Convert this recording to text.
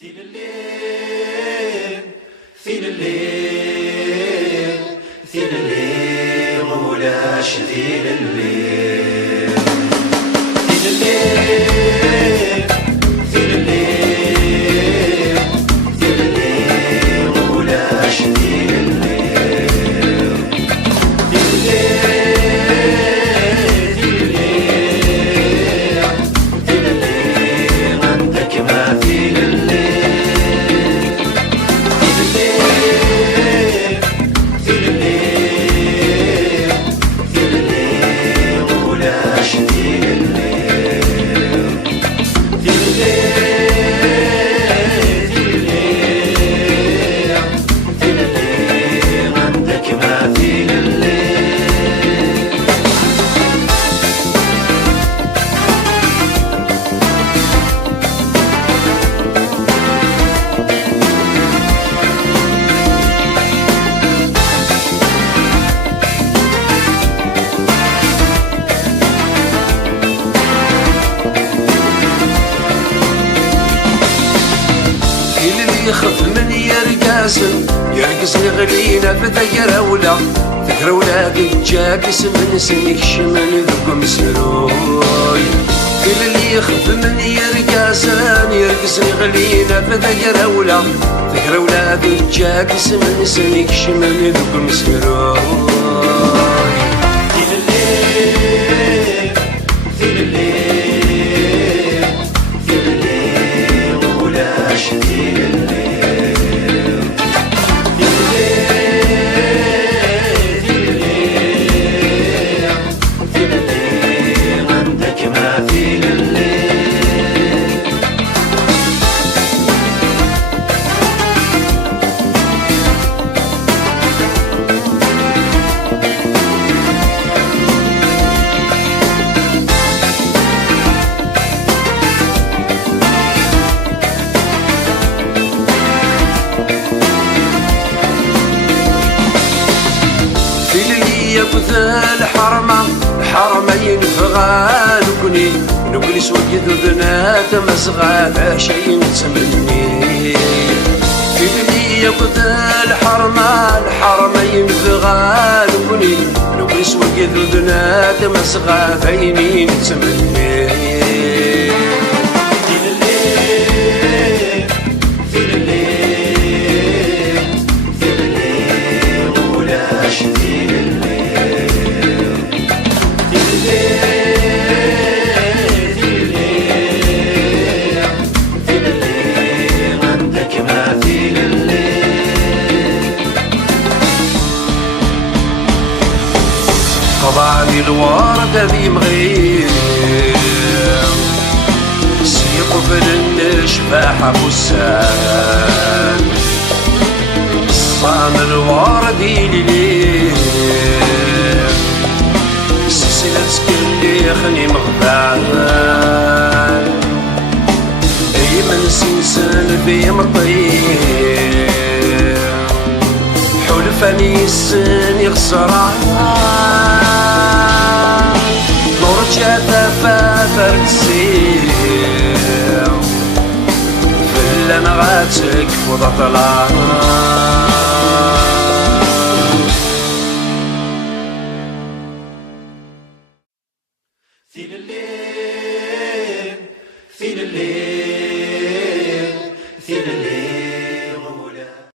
ثيل الليل ثيل الليل ثيل الليل ولاش ثيل الليل ثيل الليل ثيل الليل ثيل الليل ولاش ثيل الليل ثيل الليل ثيل الليل ثيل الليل عندك ما ثيل الليل يخف من يرقصني غلينا في ذكرى قد جاكس من سنك شمن ذوق مسروي كل اللي يخف من يرقصني غلينا في ذكرى قد جاكس من سنك شمن ذوق مسروي ثيل الليل ثيل الليل ثيل الليل ولاش ثيل الليل الحرمين فغال نقلي سوقي ذنات مسغى عشين تسمني في اللي يقضى الحرمين فغال نقلي سوقي ذنات مسغى عينين تسمني ثيل الليل ثيل الليل ثيل الليل ولاش ثيل الليل قضاني الورد ذي مغير سيقفل النشفاح بسان صان الورد ليلي سلسلة كل خني مغفان اي من سنسان في مطير حلفاني السن يخسران نور جاثفا فرسير في اللنغاتك وضع طلعان